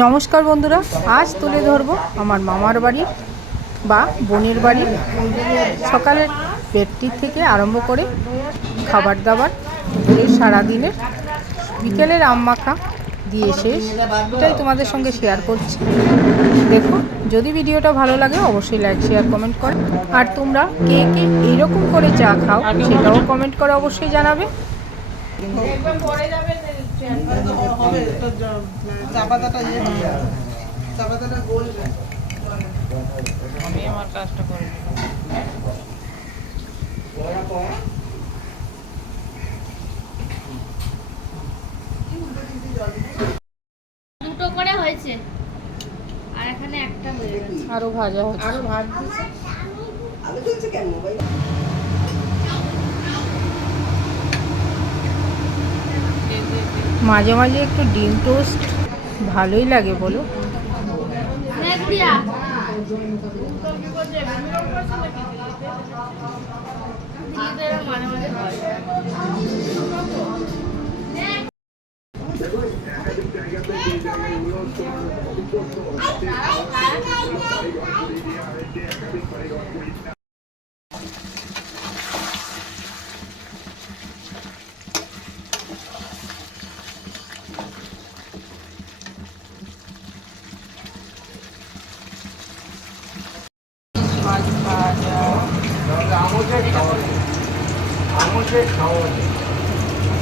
নমস্কার বন্ধুরা, আজ তুলে ধরবো আমার মামার বাড়ির বা বোনের বাড়ির সকালের পেটটি থেকে আরম্ভ করে খাবার দাবার, দুপুরের সারাদিনের, বিকেলের আম মাখা দিয়ে শেষ। এটাই তোমাদের সঙ্গে শেয়ার করছি। দেখো, যদি ভিডিওটা ভালো লাগে অবশ্যই লাইক শেয়ার কমেন্ট করো। আর তোমরা কে কে এইরকম করে চা খাও সেটাও কমেন্ট করে অবশ্যই জানাবে। আমি আমার কাজটা করে দুটো করে হয়েছে আর এখানে একটা হয়ে গেছে। আরো ভাজা হচ্ছে, আরো ভাত দিচ্ছে। আলো জ্বলছে কেন মোবাইল? মাঝে মাঝে একটু ডিম টোস্ট ভালোই লাগে বলো। দিয়া মানে মাঝে হয়। মাছ ভাজা,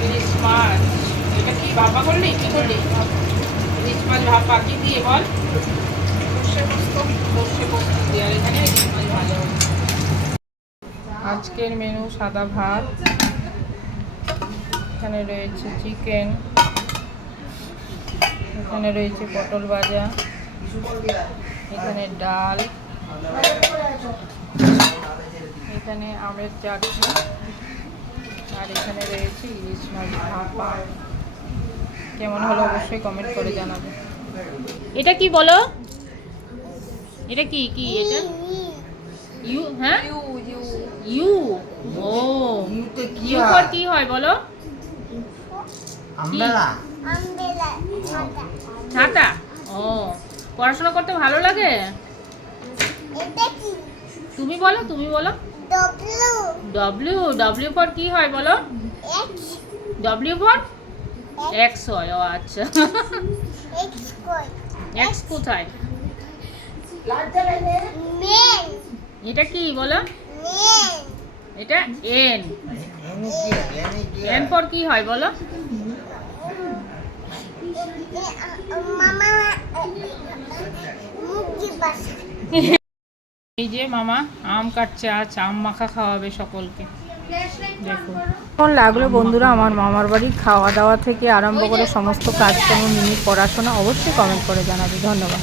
ইলিশ মাছ। এটা কি ভাপা করলি? কি করলি? ইলিশ মাছ ভাপা কি দিয়ে বল? সর্ষে পোস্ত দিয়ে। আর এখানে ইলিশ মাছ ভাজা হচ্ছে। আজকের মেনু সাদা ভাত, এখানে রয়েছে চিকেন, এখানে রয়েছে পটল ভাজা, এখানে ডাল, এখানে আমের চাটনি, আর এখানে রয়েছে ইলিশ মাছ ভাপা। কেমন হলো অবশ্যই কমেন্ট করে জানাবে। এটা কি বলো? এটা কি কি এটা? ইউ, হ্যাঁ, ইউ। ও, ইউ ফর কি হয় বলো? ছাতা। ও, পড়াশোনা করতে ভালো লাগে? তুমি বলো, তুমি বলো। ডব্লিউ, ডব্লিউ ফর কি হয় বলো? ডব্লিউ ফর এক্স হয়। ও আচ্ছা, এক্স কোথায়? এটা কি বলো? এটা এন। এন ফর কি হয় বলো? এই যে মামা আম কাটছে, আজ আম মাখা খাওয়াবে সকলকে। দেখো কেমন লাগলো বন্ধুরা আমার মামার বাড়ির খাওয়া দাওয়া থেকে আরম্ভ করে সমস্ত কাজকর্ম, মিনি পড়াশোনা, অবশ্যই কমেন্ট করে জানাবে। ধন্যবাদ।